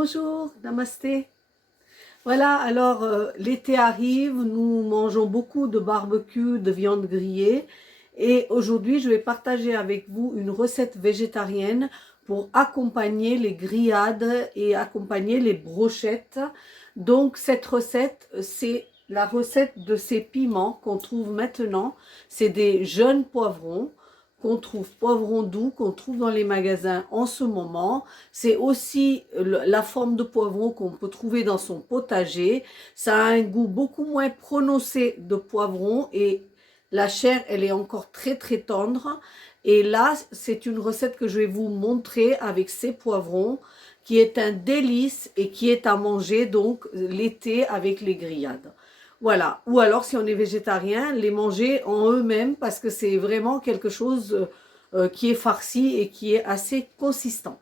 Bonjour, namasté. Voilà, alors l'été arrive, nous mangeons beaucoup de barbecue, de viande grillée et aujourd'hui je vais partager avec vous une recette végétarienne pour accompagner les grillades et accompagner les brochettes. Donc cette recette, c'est la recette de ces piments qu'on trouve maintenant. C'est des jeunes poivrons qu'on trouve, poivrons doux, qu'on trouve dans les magasins en ce moment. C'est aussi la forme de poivron qu'on peut trouver dans son potager. Ça a un goût beaucoup moins prononcé de poivron et la chair, elle est encore très très tendre. Et là, c'est une recette que je vais vous montrer avec ces poivrons qui est un délice et qui est à manger donc l'été avec les grillades. Voilà. Ou alors, si on est végétarien, les manger en eux-mêmes parce que c'est vraiment quelque chose qui est farci et qui est assez consistant.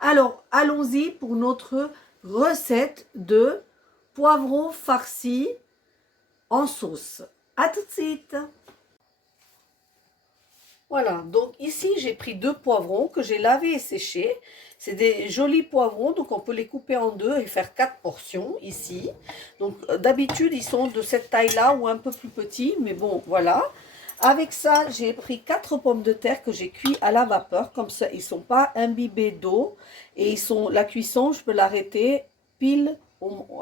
Alors, allons-y pour notre recette de poivrons farcis en sauce. À tout de suite. Voilà, donc ici j'ai pris 2 poivrons que j'ai lavés et séchés. C'est des jolis poivrons, donc on peut les couper en deux et faire 4 portions ici. Donc d'habitude ils sont de cette taille-là ou un peu plus petits, mais bon voilà. Avec ça, j'ai pris 4 pommes de terre que j'ai cuit à la vapeur, comme ça ils ne sont pas imbibés d'eau. Et la cuisson, je peux l'arrêter pile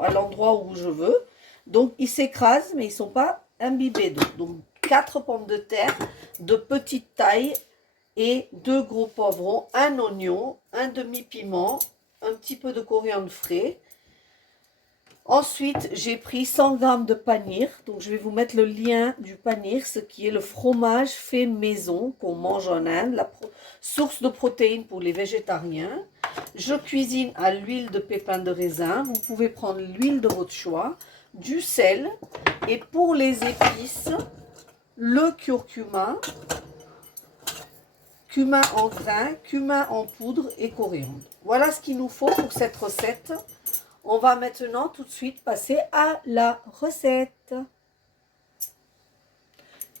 à l'endroit où je veux. Donc ils s'écrasent, mais ils ne sont pas imbibés d'eau. Donc 4 pommes de terre de petite taille et 2 gros poivrons, un oignon, un demi-piment, un petit peu de coriandre frais. Ensuite, j'ai pris 100 g de panir. Donc, je vais vous mettre le lien du panir, ce qui est le fromage fait maison qu'on mange en Inde, la source de protéines pour les végétariens. Je cuisine à l'huile de pépins de raisin. Vous pouvez prendre l'huile de votre choix, du sel. Et pour les épices, le curcuma, cumin en grains, cumin en poudre et coriandre. Voilà ce qu'il nous faut pour cette recette. On va maintenant tout de suite passer à la recette.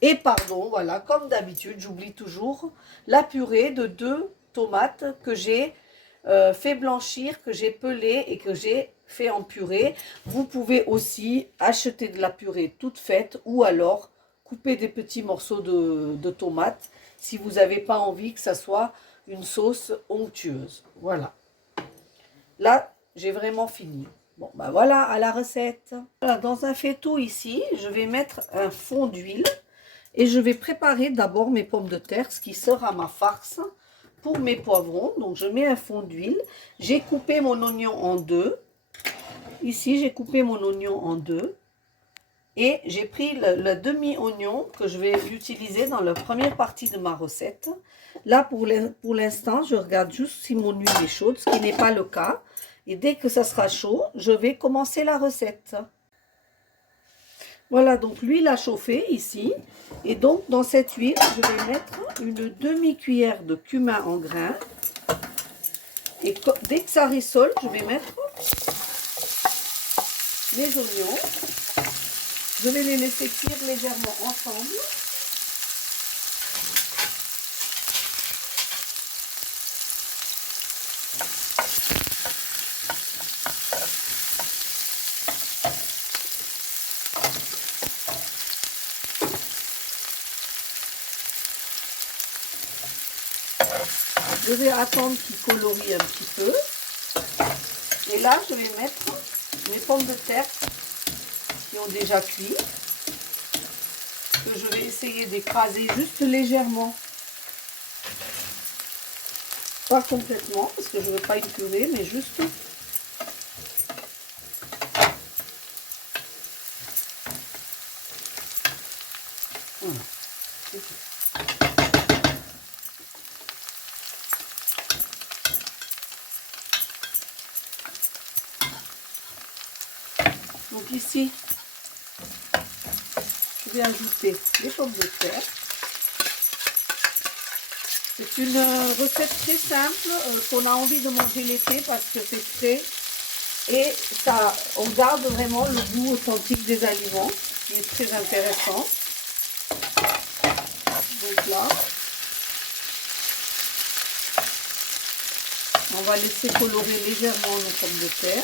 Et pardon, voilà, comme d'habitude, j'oublie toujours la purée de 2 tomates que j'ai fait blanchir, que j'ai pelé et que j'ai fait en purée. Vous pouvez aussi acheter de la purée toute faite ou alors couper des petits morceaux de tomates si vous n'avez pas envie que ça soit une sauce onctueuse. Voilà. Là, j'ai vraiment fini. Bon, ben voilà, à la recette. Voilà, dans un faitout ici, je vais mettre un fond d'huile et je vais préparer d'abord mes pommes de terre, ce qui sera ma farce pour mes poivrons. Donc, je mets un fond d'huile. J'ai coupé mon oignon en deux. Ici, j'ai coupé mon oignon en deux. Et j'ai pris le demi-oignon que je vais utiliser dans la première partie de ma recette. Là, pour l'instant, je regarde juste si mon huile est chaude, ce qui n'est pas le cas. Et dès que ça sera chaud, je vais commencer la recette. Voilà, donc l'huile a chauffé ici. Et donc, dans cette huile, je vais mettre une demi-cuillère de cumin en grains. Et dès que ça rissole, je vais mettre les oignons. Je vais les laisser cuire légèrement ensemble. Je vais attendre qu'ils colorient un petit peu. Et là, je vais mettre mes pommes de terre qui ont déjà cuit, que je vais essayer d'écraser juste légèrement. Pas complètement, parce que je ne veux pas une purée, mais juste. Voilà. Donc ici, je vais ajouter les pommes de terre. C'est une recette très simple qu'on a envie de manger l'été parce que c'est frais et ça, on garde vraiment le goût authentique des aliments, qui est très intéressant. Donc là, On va laisser colorer légèrement nos pommes de terre.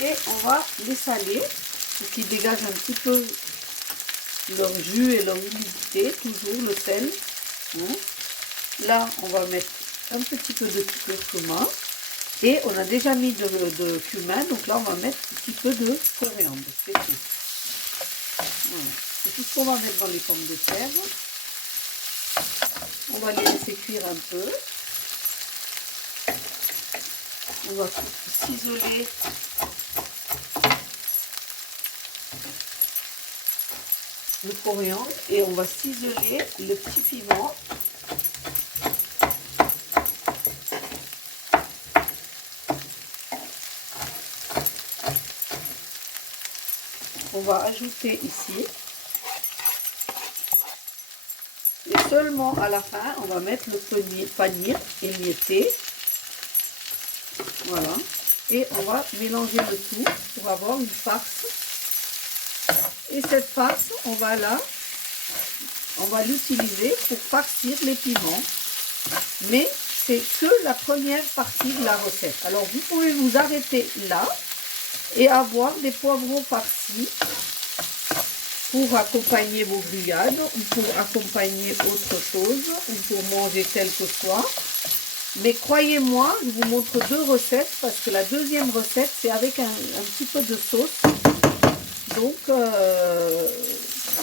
Et on va les saler pour qu'ils dégagent un petit peu leur jus et leur humidité, toujours le sel. Là, on va mettre un petit peu de curcuma. Et on a déjà mis de cumin, donc là, on va mettre un petit peu de coriandre. C'est tout. Voilà. C'est tout ce qu'on va mettre dans les pommes de terre. On va les laisser cuire un peu. On va ciseler le coriandre et on va ciseler le petit piment. On va ajouter ici. Et seulement à la fin, on va mettre le panir émietté. Voilà. Et on va mélanger le tout pour avoir une farce. Et cette farce, on va l'utiliser pour farcir les piments. Mais c'est que la première partie de la recette. Alors vous pouvez vous arrêter là et avoir des poivrons farcis pour accompagner vos grillades ou pour accompagner autre chose ou pour manger tel que soit. Mais croyez-moi, je vous montre deux recettes parce que la deuxième recette c'est avec un petit peu de sauce. Donc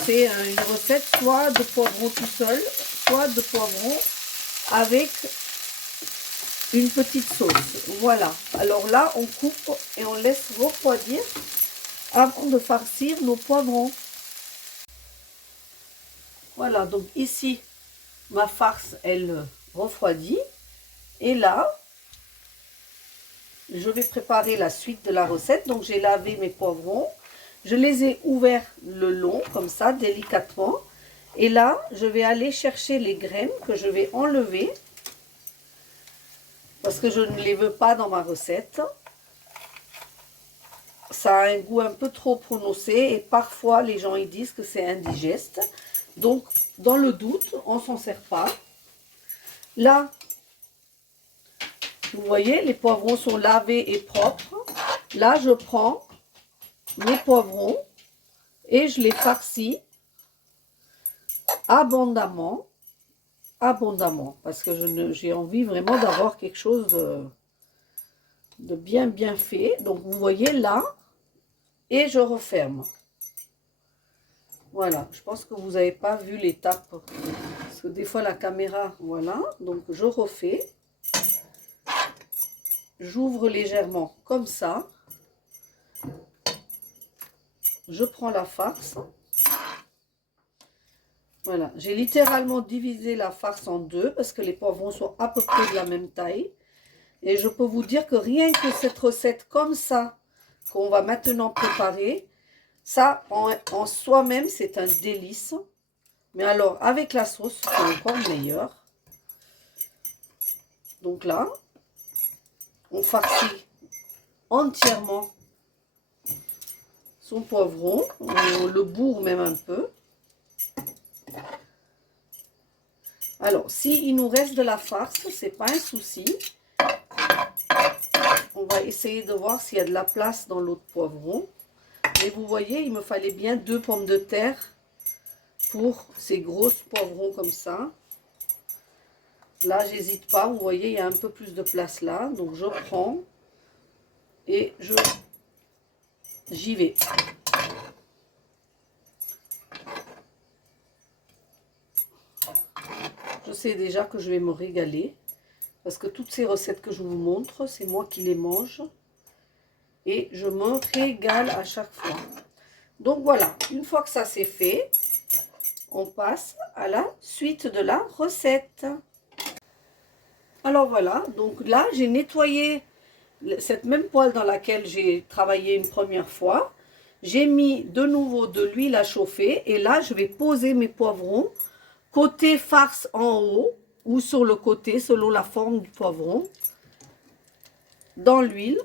c'est une recette soit de poivrons tout seul, soit de poivrons avec une petite sauce. Voilà. Alors là, on coupe et on laisse refroidir avant de farcir nos poivrons. Voilà, donc ici, ma farce, elle refroidit. Et là, je vais préparer la suite de la recette. Donc, j'ai lavé mes poivrons. Je les ai ouverts le long, comme ça, délicatement. Et là, je vais aller chercher les graines que je vais enlever. Parce que je ne les veux pas dans ma recette. Ça a un goût un peu trop prononcé. Et parfois, les gens ils disent que c'est indigeste. Donc, dans le doute, on ne s'en sert pas. Là, vous voyez, les poivrons sont lavés et propres. Là, je prends mes poivrons et je les farcis abondamment. Parce que j'ai envie vraiment d'avoir quelque chose de bien fait. Donc, vous voyez là, et je referme. Voilà, je pense que vous n'avez pas vu l'étape. Parce que des fois, la caméra, voilà. Donc, je refais. J'ouvre légèrement comme ça. Je prends la farce. Voilà, j'ai littéralement divisé la farce en deux parce que les poivrons sont à peu près de la même taille. Et je peux vous dire que rien que cette recette comme ça, qu'on va maintenant préparer, ça en soi-même c'est un délice. Mais alors avec la sauce, c'est encore meilleur. Donc là, on farcit entièrement son poivron, on le bourre même un peu. Alors, s'il nous reste de la farce, c'est pas un souci. On va essayer de voir s'il y a de la place dans l'autre poivron. Mais vous voyez, il me fallait bien 2 pommes de terre pour ces grosses poivrons comme ça. Là, j'hésite pas. Vous voyez, il y a un peu plus de place là. Donc, je prends et j'y vais. Je sais déjà que je vais me régaler. Parce que toutes ces recettes que je vous montre, c'est moi qui les mange. Et je me régale à chaque fois. Donc voilà, une fois que ça c'est fait, on passe à la suite de la recette. Alors voilà, donc là j'ai nettoyé cette même poêle dans laquelle j'ai travaillé une première fois. J'ai mis de nouveau de l'huile à chauffer et là je vais poser mes poivrons côté farce en haut ou sur le côté selon la forme du poivron dans l'huile.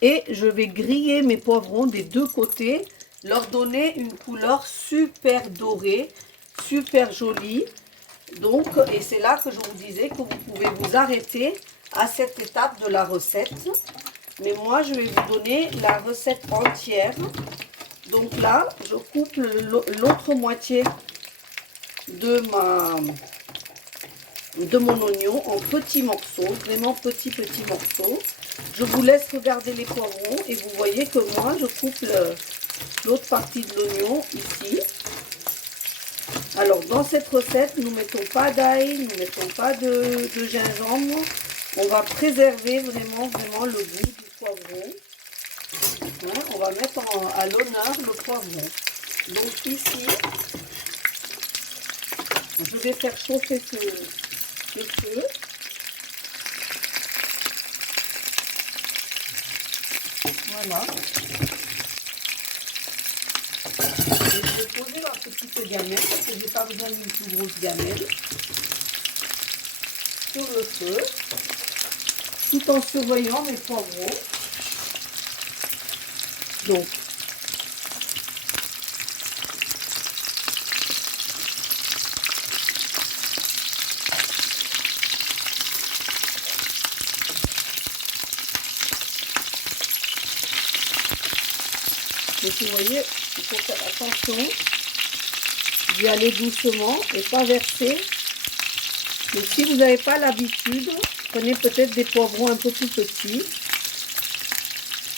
Et je vais griller mes poivrons des deux côtés, leur donner une couleur super dorée, super jolie. Donc, et c'est là que je vous disais que vous pouvez vous arrêter à cette étape de la recette. Mais moi, je vais vous donner la recette entière. Donc là, je coupe l'autre moitié de mon oignon en petits morceaux, vraiment petits morceaux. Je vous laisse regarder les poivrons et vous voyez que moi, je coupe l'autre partie de l'oignon ici. Alors, dans cette recette, nous ne mettons pas d'ail, nous ne mettons pas de gingembre. On va préserver vraiment le goût du poivron. Hein, on va mettre à l'honneur le poivron. Donc ici, je vais faire chauffer ce feu. Voilà. Et je vais poser ma petite gamelle, parce que je n'ai pas besoin d'une plus grosse gamelle, sur le feu, tout en surveillant mes poivrons. Donc, vous voyez, il faut faire attention d'y aller doucement et pas verser. Mais si vous n'avez pas l'habitude, prenez peut-être des poivrons un peu plus petits.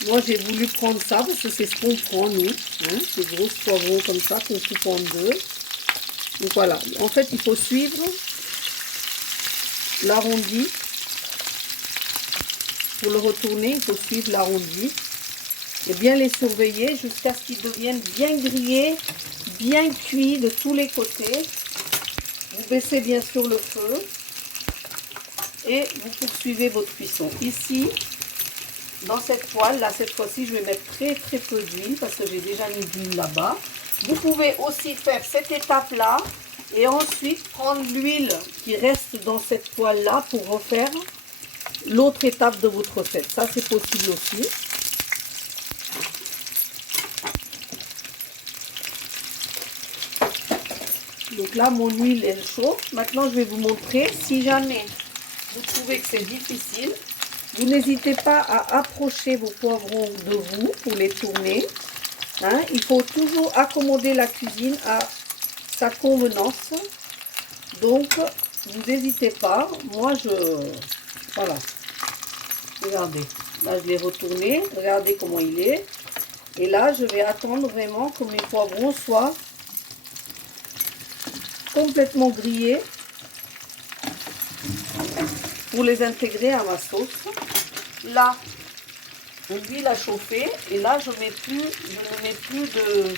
Moi, j'ai voulu prendre ça parce que c'est ce qu'on prend, nous. Hein, ces gros poivrons comme ça qu'on coupe en deux. Donc voilà. En fait, il faut suivre l'arrondi. Pour le retourner, il faut suivre l'arrondi. Et bien les surveiller jusqu'à ce qu'ils deviennent bien grillés, bien cuits de tous les côtés. Vous baissez bien sûr le feu et vous poursuivez votre cuisson. Ici, dans cette poêle, là cette fois-ci, je vais mettre très peu d'huile parce que j'ai déjà mis de l'huile là-bas. Vous pouvez aussi faire cette étape-là et ensuite prendre l'huile qui reste dans cette poêle-là pour refaire l'autre étape de votre recette. Ça, c'est possible aussi. Donc là, mon huile, elle chauffe. Maintenant, je vais vous montrer. Si jamais vous trouvez que c'est difficile, vous n'hésitez pas à approcher vos poivrons de vous pour les tourner. Hein, il faut toujours accommoder la cuisine à sa convenance. Donc, vous n'hésitez pas. Moi, voilà. Regardez. Là, je l'ai retourné. Regardez comment il est. Et là, je vais attendre vraiment que mes poivrons soient complètement grillés pour les intégrer à ma sauce. Là, l'huile a chauffé et là je ne mets plus de...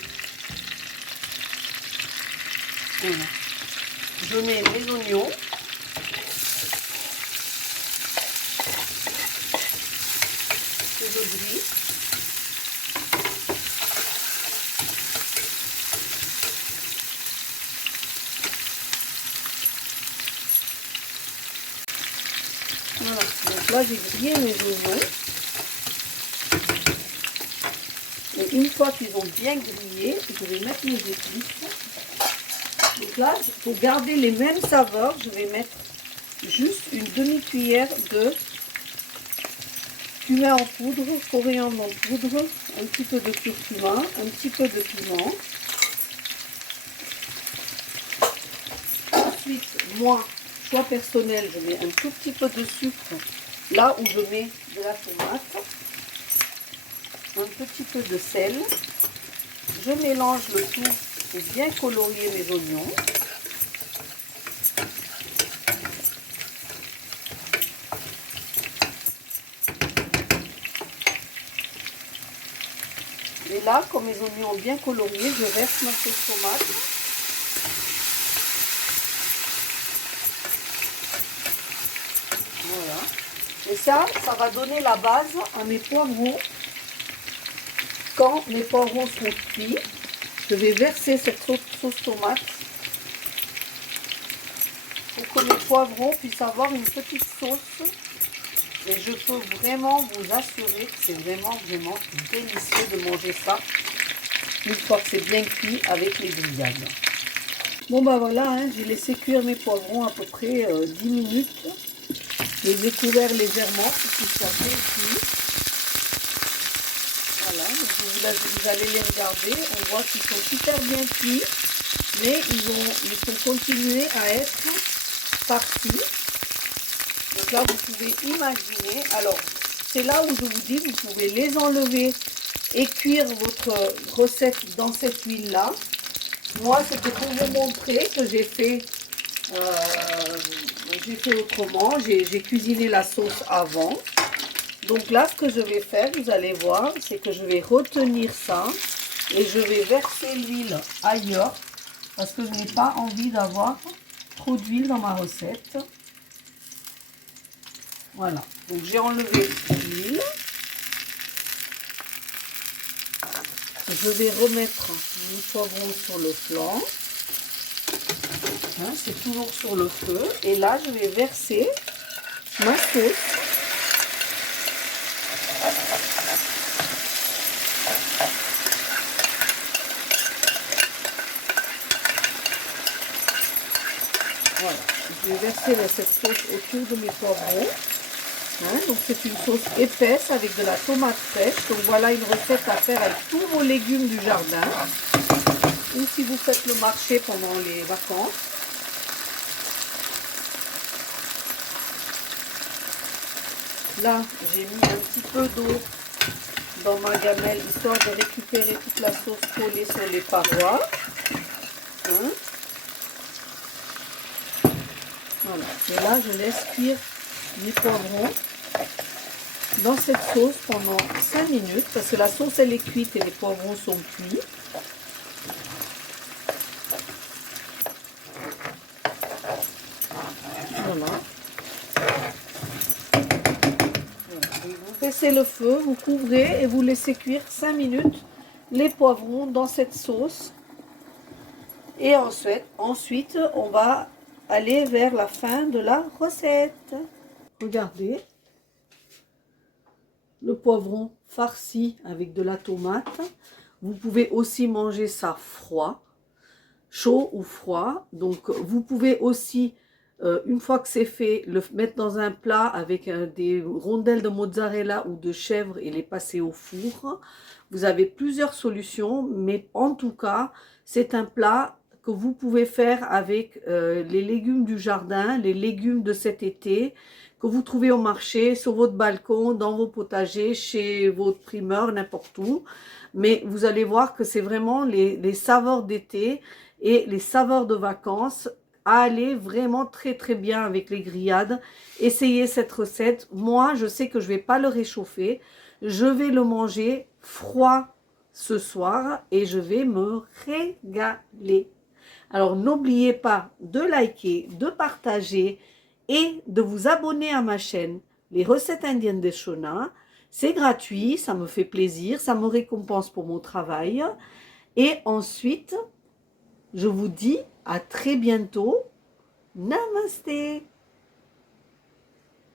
Voilà. Je mets mes oignons. Que je grille. Voilà, donc là j'ai grillé mes oignons. Et une fois qu'ils ont bien grillé, je vais mettre mes épices. Donc là, pour garder les mêmes saveurs, je vais mettre juste une demi-cuillère de cumin en poudre, coriandre en poudre, un petit peu de curcuma, un petit peu de piment. Ensuite, moi, choix personnel, je mets un tout petit peu de sucre là où je mets de la tomate, un petit peu de sel. Je mélange le tout pour bien colorier mes oignons. Et là, comme mes oignons ont bien colorié, je verse ma sauce tomate. Voilà. Et ça va donner la base à mes poivrons. Quand mes poivrons seront cuits, je vais verser cette sauce tomate pour que mes poivrons puissent avoir une petite sauce Et je peux vraiment vous assurer que c'est vraiment délicieux de manger ça une fois que c'est bien cuit avec les grillades. Bon bah voilà, hein, j'ai laissé cuire mes poivrons à peu près 10 minutes. Je les ai couverts légèrement pour qu'ils soient bien cuits. Voilà, donc vous allez les regarder, on voit qu'ils sont super bien cuits, mais ils sont continués à être farcis. Donc là, vous pouvez imaginer, alors c'est là où je vous dis, vous pouvez les enlever et cuire votre recette dans cette huile-là. Moi, c'était pour vous montrer que j'ai fait autrement. J'ai cuisiné la sauce avant. Donc là, ce que je vais faire, vous allez voir, c'est que je vais retenir ça et je vais verser l'huile ailleurs parce que je n'ai pas envie d'avoir trop d'huile dans ma recette. Voilà, donc j'ai enlevé l'huile. Je vais remettre mon poivron sur le flanc. Hein, c'est toujours sur le feu. Et là, je vais verser ma sauce. Voilà, je vais verser cette sauce autour de mes poivrons. Hein, donc c'est une sauce épaisse avec de la tomate fraîche. Donc voilà une recette à faire avec tous vos légumes du jardin. Ou si vous faites le marché pendant les vacances. Là, j'ai mis un petit peu d'eau dans ma gamelle, histoire de récupérer toute la sauce collée sur les parois. Hein. Voilà, et là, je laisse cuire mes poivrons dans cette sauce pendant 5 minutes, parce que la sauce, elle est cuite et les poivrons sont cuits. Voilà. Vous baissez le feu, vous couvrez et vous laissez cuire 5 minutes les poivrons dans cette sauce. Et ensuite, on va aller vers la fin de la recette. Regardez, le poivron farci avec de la tomate. Vous pouvez aussi manger ça froid, chaud ou froid. Donc, vous pouvez aussi, une fois que c'est fait, le mettre dans un plat avec des rondelles de mozzarella ou de chèvre et les passer au four. Vous avez plusieurs solutions, mais en tout cas, c'est un plat que vous pouvez faire avec les légumes du jardin, les légumes de cet été, que vous trouvez au marché, sur votre balcon, dans vos potagers, chez votre primeur, n'importe où. Mais vous allez voir que c'est vraiment les saveurs d'été et les saveurs de vacances à aller vraiment très très bien avec les grillades. Essayez cette recette. Moi, je sais que je ne vais pas le réchauffer. Je vais le manger froid ce soir et je vais me régaler. Alors, n'oubliez pas de liker, de partager et de vous abonner à ma chaîne, Les Recettes Indiennes de Shona. C'est gratuit, ça me fait plaisir, ça me récompense pour mon travail. Et ensuite, je vous dis à très bientôt. Namasté.